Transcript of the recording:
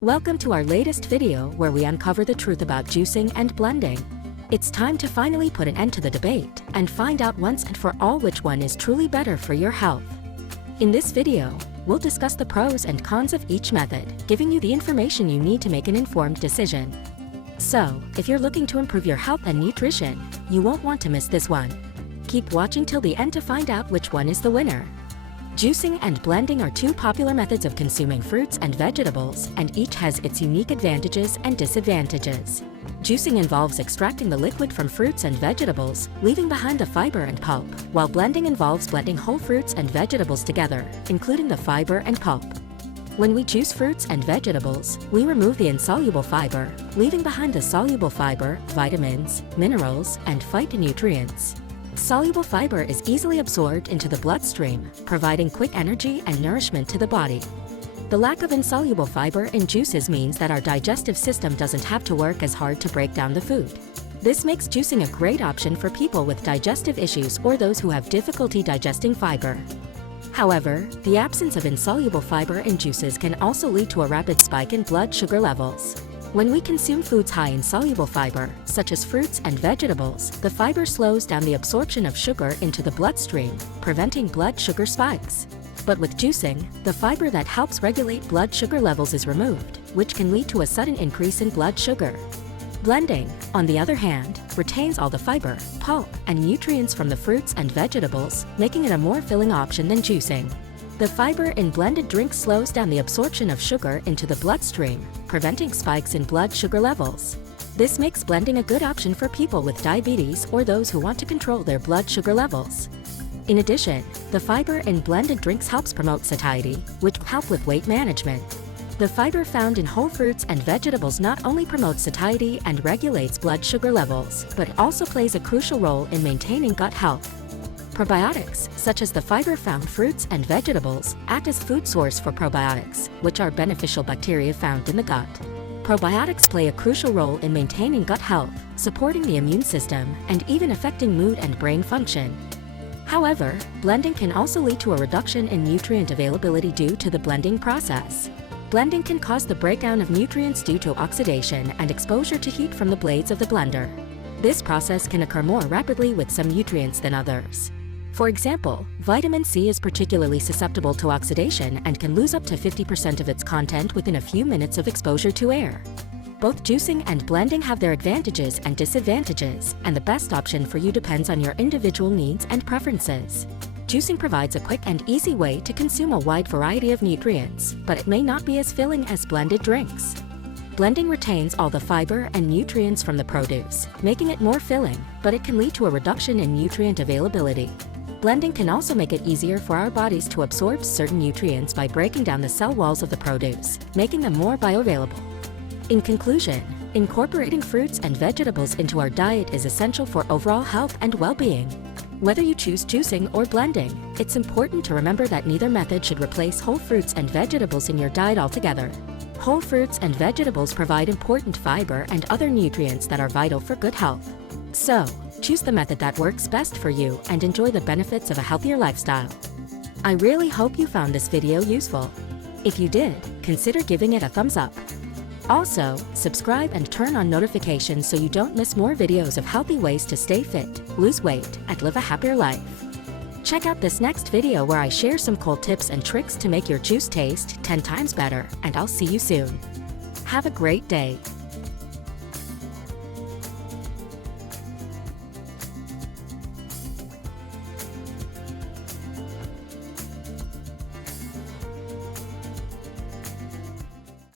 Welcome to our latest video where we uncover the truth about juicing and blending. It's time to finally put an end to the debate and find out once and for all which one is truly better for your health. In this video, we'll discuss the pros and cons of each method, giving you the information you need to make an informed decision. So, if you're looking to improve your health and nutrition, you won't want to miss this one. Keep watching till the end to find out which one is the winner. Juicing and blending are two popular methods of consuming fruits and vegetables, and each has its unique advantages and disadvantages. Juicing involves extracting the liquid from fruits and vegetables, leaving behind the fiber and pulp, while blending involves blending whole fruits and vegetables together, including the fiber and pulp. When we juice fruits and vegetables, we remove the insoluble fiber, leaving behind the soluble fiber, vitamins, minerals, and phytonutrients. Soluble fiber is easily absorbed into the bloodstream, providing quick energy and nourishment to the body. The lack of insoluble fiber in juices means that our digestive system doesn't have to work as hard to break down the food. This makes juicing a great option for people with digestive issues or those who have difficulty digesting fiber. However, the absence of insoluble fiber in juices can also lead to a rapid spike in blood sugar levels. When we consume foods high in soluble fiber, such as fruits and vegetables, the fiber slows down the absorption of sugar into the bloodstream, preventing blood sugar spikes. But with juicing, the fiber that helps regulate blood sugar levels is removed, which can lead to a sudden increase in blood sugar. Blending, on the other hand, retains all the fiber, pulp, and nutrients from the fruits and vegetables, making it a more filling option than juicing. The fiber in blended drinks slows down the absorption of sugar into the bloodstream, preventing spikes in blood sugar levels. This makes blending a good option for people with diabetes or those who want to control their blood sugar levels. In addition, the fiber in blended drinks helps promote satiety, which will help with weight management. The fiber found in whole fruits and vegetables not only promotes satiety and regulates blood sugar levels, but also plays a crucial role in maintaining gut health. Probiotics, such as the fiber-found fruits and vegetables, act as food source for probiotics, which are beneficial bacteria found in the gut. Probiotics play a crucial role in maintaining gut health, supporting the immune system, and even affecting mood and brain function. However, blending can also lead to a reduction in nutrient availability due to the blending process. Blending can cause the breakdown of nutrients due to oxidation and exposure to heat from the blades of the blender. This process can occur more rapidly with some nutrients than others. For example, vitamin C is particularly susceptible to oxidation and can lose up to 50% of its content within a few minutes of exposure to air. Both juicing and blending have their advantages and disadvantages, and the best option for you depends on your individual needs and preferences. Juicing provides a quick and easy way to consume a wide variety of nutrients, but it may not be as filling as blended drinks. Blending retains all the fiber and nutrients from the produce, making it more filling, but it can lead to a reduction in nutrient availability. Blending can also make it easier for our bodies to absorb certain nutrients by breaking down the cell walls of the produce, making them more bioavailable. In conclusion, incorporating fruits and vegetables into our diet is essential for overall health and well-being. Whether you choose juicing or blending, it's important to remember that neither method should replace whole fruits and vegetables in your diet altogether. Whole fruits and vegetables provide important fiber and other nutrients that are vital for good health. So, choose the method that works best for you and enjoy the benefits of a healthier lifestyle. I really hope you found this video useful. If you did, consider giving it a thumbs up. Also, subscribe and turn on notifications so you don't miss more videos of healthy ways to stay fit, lose weight, and live a happier life. Check out this next video where I share some cool tips and tricks to make your juice taste 10 times better, and I'll see you soon. Have a great day.